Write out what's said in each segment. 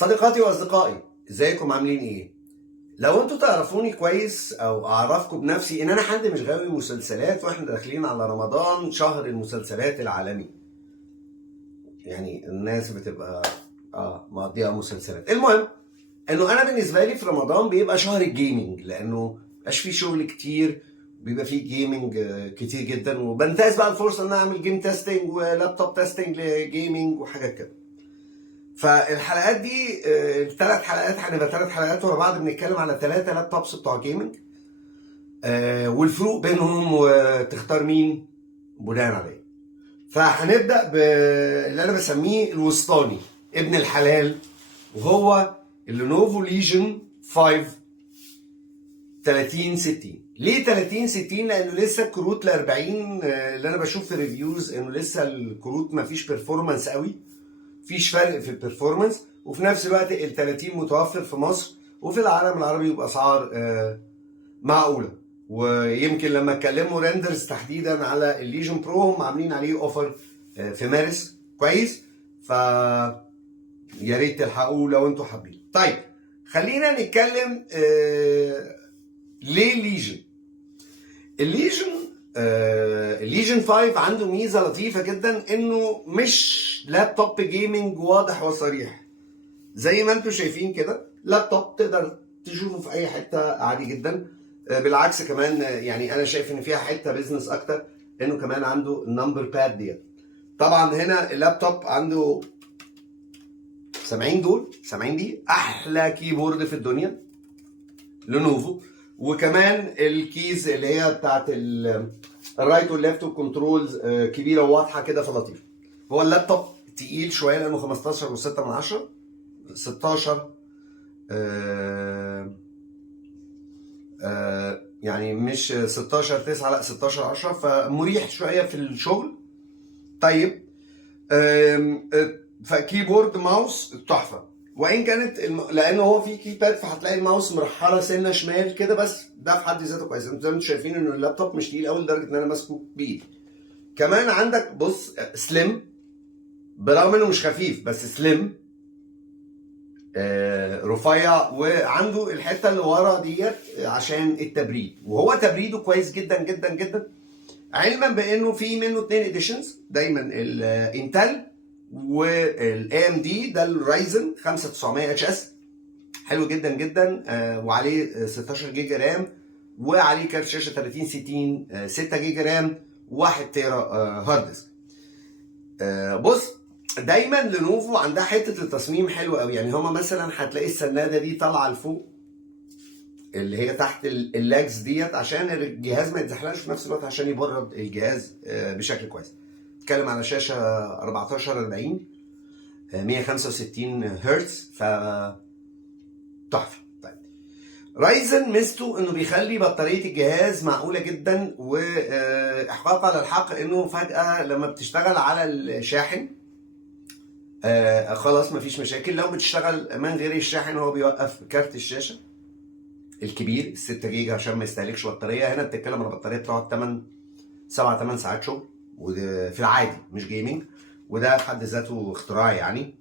صديقاتي واصدقائي، ازيكم عاملين ايه؟ لو انتوا تعرفوني كويس او اعرفكم بنفسي ان انا حد مش غاوي مسلسلات، واحنا داخلين على رمضان شهر المسلسلات العالمي. يعني الناس بتبقى مقضيها مسلسلات. المهم انه انا بالنسبه لي في رمضان بيبقى شهر الجيمنج، لانه مبقاش فيه شغل كتير، بيبقى فيه جيمنج كتير جدا، وبنتهز بقى الفرصه ان انا اعمل جيم تيستنج ولابتوب تيستنج لجيمنج وحاجات كده. فالحلقات دي الثلاث حلقات هنبقى 3 حلقات ورا بعض بنتكلم على 3 لابتوبس بتوع جيمنج، والفروق بينهم وتختار مين بناء عليه. فهنبدا باللي انا بسميه الوسطاني ابن الحلال، وهو اللينوفو ليجن 5 3060. ليه 3060؟ لانه لسه الكروت ل 40 اللي انا بشوف في ريفيوز انه لسه الكروت ما فيش بيرفورمانس قوي، فيش فرق في البرفورمانس، وفي نفس الوقت ال 30 متوفر في مصر وفي العالم العربي باسعار معقوله. ويمكن لما اتكلموا ريندرز تحديدا على الليجن برو هم عاملين عليه اوفر في مارس كويس، ف يا ريت تلحقوه لو انتوا حابين. طيب خلينا نتكلم ليه الليجن. الليجن 5 عنده ميزه لطيفه جدا، انه مش لابتوب جيمنج واضح وصريح زي ما انتم شايفين كده. لابتوب تقدر تشوفه في اي حته عادي جدا، بالعكس كمان يعني انا شايف ان فيها حته بيزنس اكتر، انه كمان عنده النمبر باد ديت. طبعا هنا اللابتوب عنده 70 دي احلى كيبورد في الدنيا لينوفو، وكمان الكيز اللي هي بتاعت الرايت والليفت والكنترولز كبيره وواضحه كده فلطيف. هو اللابتوب تقيل شويه لانه 15.6 16 يعني مش 16/9 لا 16/10، فمريح شويه في الشغل. طيب فكيبورد ماوس تحفه، وان كانت لانه هو في كيباد فهتلاقي الماوس مرحله سنه شمال كده، بس ده في حد ذاته كويس. انتوا زي ما انتم شايفين ان اللابتوب مش تقيل قوي لدرجه ان انا ماسكه بايدي. كمان عندك بص سليم، برغم انه مش خفيف بس سليم رفيع، وعنده الحته اللي ورا ديت عشان التبريد، وهو تبريده كويس جدا جدا جدا، علما بانه في منه 2 اديشنز دايما، الانتل والاي ام دي. ده الرايزن 5900 اتش اس، حلو جدا جدا، وعليه 16 جيجا رام، وعليه كارت شاشه 3060 6 جيجا رام و1 تيرا هارد ديسك. بص دايما لينوفو عندها حته التصميم حلو قوي. يعني هما مثلا هتلاقي السناده دي طالعه لفوق اللي هي تحت اللاجز ديت عشان الجهاز ما يتزحلقش، في نفس الوقت عشان يبرد الجهاز بشكل كويس. بتتكلم على شاشه 1440 165 هرتز، ف تحفه. طيب رايزن ميزته انه بيخلي بطاريه الجهاز معقوله جدا، واحقاق على الحق انه فجاه لما بتشتغل على الشاحن خلاص مفيش مشاكل. لو بتشتغل من غير الشاحن هو بيوقف كارت الشاشه الكبير 6 جيجا عشان ما يستهلكش بطاريه. هنا بتتكلم على بطاريه بتقعد 8 ساعات شغل، وده في العادي مش جيمنج، وده في حد ذاته اختراع يعني.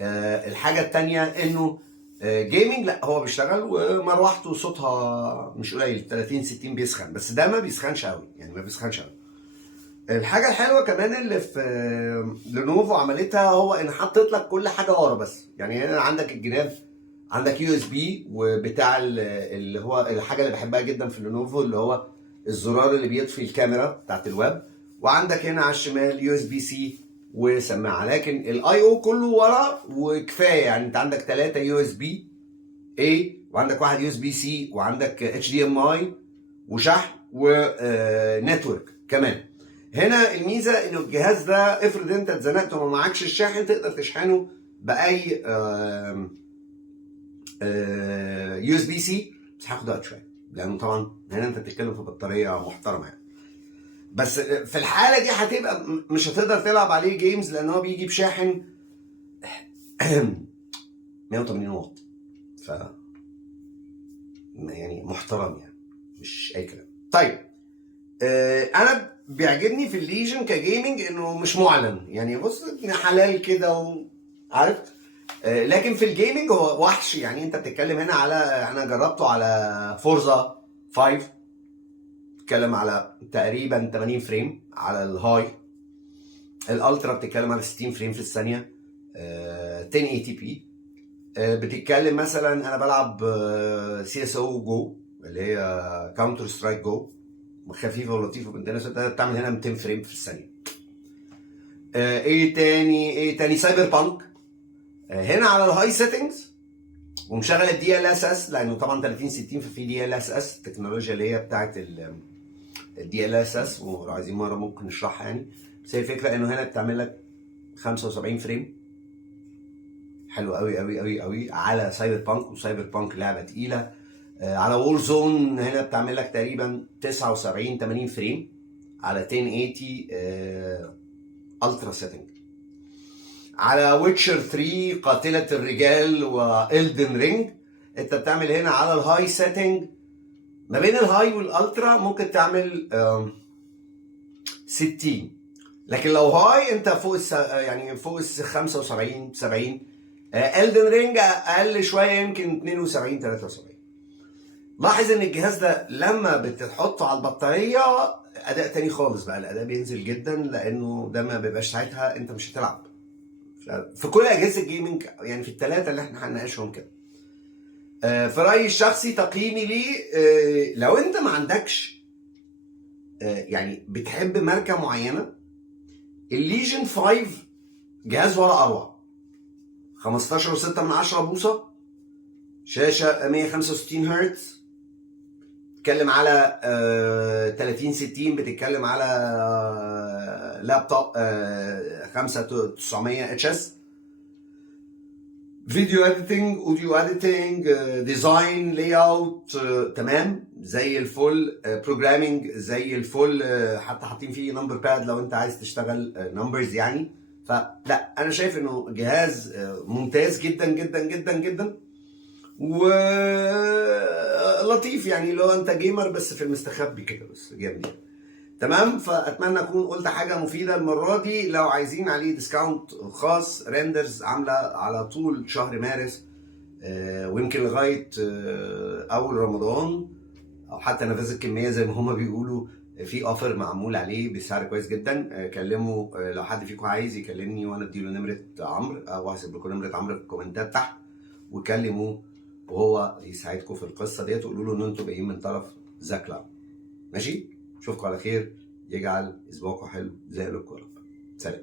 الحاجه الثانيه انه جيمنج لا، هو بيشتغل ومروحته صوتها مش قليل 30-60 بيسخن، بس ده ما بيسخنش قوي، يعني ما بيسخنش قوي. الحاجه الحلوه كمان اللي في لينوفو عملتها هو ان حطت لك كل حاجه ورا بس. يعني هنا عندك الجناب، عندك يو اس بي، وبتاع اللي هو الحاجه اللي بحبها جدا في لينوفو اللي هو الزرار اللي بيطفي الكاميرا بتاعت الويب، وعندك هنا على الشمال يو اس بي سي وسماعه. لكن الاي او كله ورا وكفايه. يعني انت عندك 3 يو اس بي اي، وعندك 1 يو اس بي سي، وعندك اتش دي ام اي وشحن ونتورك كمان. هنا الميزه انه الجهاز ده افرض انت اتزنقت وما معكش الشاحن تقدر تشحنه باي يو اس بي سي، بس هياخد وقت شويه لانه طبعا هنا انت بتتكلم في بطاريه محترمه يعني. بس في الحاله دي هتبقى مش هتقدر تلعب عليه جيمز لان هو بيجي بشاحن 180 واط، ف يعني محترم يعني مش اي كلام. طيب انا بيعجبني في الليجن كجيمنج انه مش معلن، يعني بص حلال كده وعارف. لكن في الجيمنج هو وحش. يعني انت بتتكلم هنا على، انا جربته على فورزا 5، بتتكلم على تقريبا 80 فريم على الهاي. الالترا بتتكلم على 60 فريم في الثانيه 1080 بي. بتتكلم مثلا انا بلعب سي اس او جو اللي هي كاونتر سترايك جو، خفيفه ولطيفه بالنسبه بتعمل هنا 200 فريم في الثانيه. ايه تاني سايبر بانك هنا على الهاي سيتنجز، ومشغل الدي ال اس اس، لانه طبعا 30 60 ففي دي ال اس اس، التكنولوجيا اللي هي بتاعت الدي ال اس اس، ولو عايزين مره ممكن نشرحها يعني. بس هي الفكره انه هنا بتعمل لك 75 فريم، حلو قوي قوي قوي قوي على سايبر بانك. وسايبر بانك لعبه تقيله. على وور زون هنا بتعمل لك تقريبا 79 80 فريم على 1080 الترا سيتنج. على ويتشر 3 قاتله الرجال والدن رينج انت بتعمل هنا على الهاي سيتنج، ما بين الهاي والالترا ممكن تعمل 60، لكن لو هاي انت فوق يعني فوق ال 75 70. الدن رينج اقل شويه يمكن 72 73. لاحظ ان الجهاز ده لما بتحطه على البطاريه اداء تاني خالص بقى، الاداء بينزل جدا، لانه ده ما بيبقاش ساعتها انت مش هتلعب في كل اجهزه الجيمنج، يعني في الثلاثه اللي احنا هنناقشهم كده. في رايي الشخصي تقييمي ليه، لو انت ما عندكش يعني بتحب ماركه معينه، الليجن 5 جهاز ولا اروع. 15.6 بوصه، شاشه 165 هرتز، بتتكلم على 30 60، بتتكلم على لابتوب 5900 اتش اس، فيديو اديتنج، اوديو اديتنج، ديزاين، لاي اوت تمام زي الفل، بروجرامينج زي الفل، حتى حاطين فيه نمبر باد لو انت عايز تشتغل نمبرز يعني. فلا انا شايف انه جهاز ممتاز جدا جدا جدا جدا ولطيف، يعني لو انت جيمر بس في المستخبي كده بس جامد تمام. فاتمنى اكون قلت حاجه مفيده المره دي. لو عايزين عليه ديسكاونت خاص، ريندرز عامله على طول شهر مارس ويمكن لغايه اول رمضان، او حتى نفاذ الكميه زي ما هما بيقولوا، في اوفر معمول عليه بسعر كويس جدا. كلموا لو حد فيكم عايز يكلمني وانا اديله نمره عمرو، او هسيب لكم نمره عمرو في الكومنتات تحت، وكلموه وهو يساعدكم في القصه ديت، وقولوا له ان انتوا جايين من طرف ذا كلاود. ماشي؟ اشوفكم على خير، يجعل اسبوعكم حلو زي قلوبكم يا رب. سلام.